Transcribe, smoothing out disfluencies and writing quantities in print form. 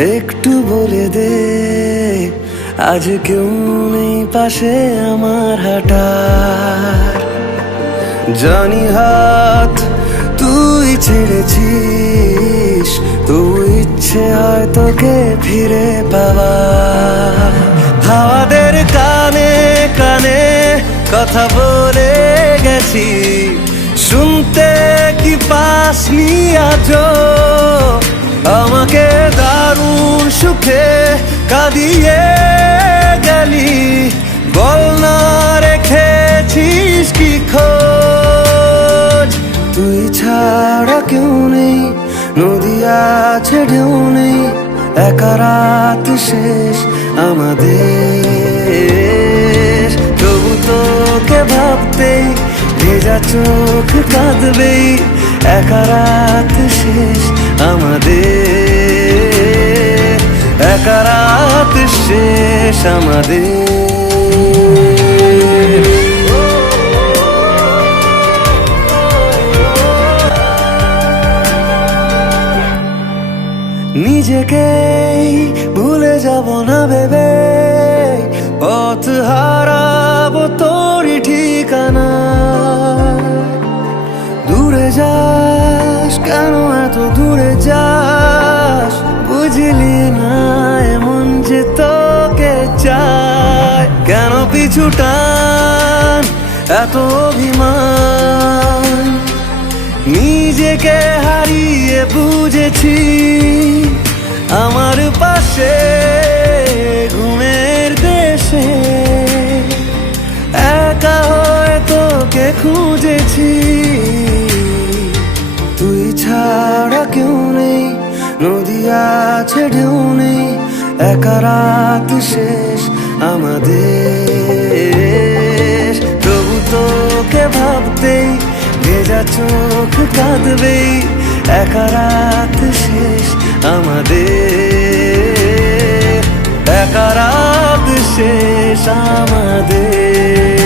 একটু বলে দে, আজ কেউ নেই পাশে আমার হাঁটার। জানি হাত তুই ছেড়েছিস, তুই ইচ্ছে হয় তোকে ফিরে পাওয়া। হাওয়াদের কানে কানে কথা বলে গেছি, শুনতে কি পাসনি আজও? আমাকে দারুণ সুখে কাঁদিয়ে গেলি, বল না রেখেছিস কি খোঁজ? তুই ছাড়া কেউ নেই, নদী আছে ঢেউ নেই, একা রাত শেষ আমাদের। তবু তোকে ভাবতেই ভেজা চোখ কাঁদবেই, একা রাত শেষ আমাদের, একা রাত শেষ আমাদের। নিজেকেই ভুলে যাব না ভেবে, পথ হারাবো তোরই ঠিকানা। দূরে যাস কেন, এত দূরে যাস, বুঝলি না এমন যে তোকে চায়। কেন পিছু টান, এত অভিমান, নিজেকে হারিয়ে বুঝেছি আমার পাশে ঘুমের দেশে একা হয়ে তোকে খুঁজেছি। তুই ছাড়া কেউ নেই, নদী আছে ঢেউ নেই, একা রাত শেষ আমাদের। তবু তোকে ভাবতেই ভেজা চোখ কাঁদবেই, একা রাত শেষ আমাদের, একা রাত শেষ আমাদের।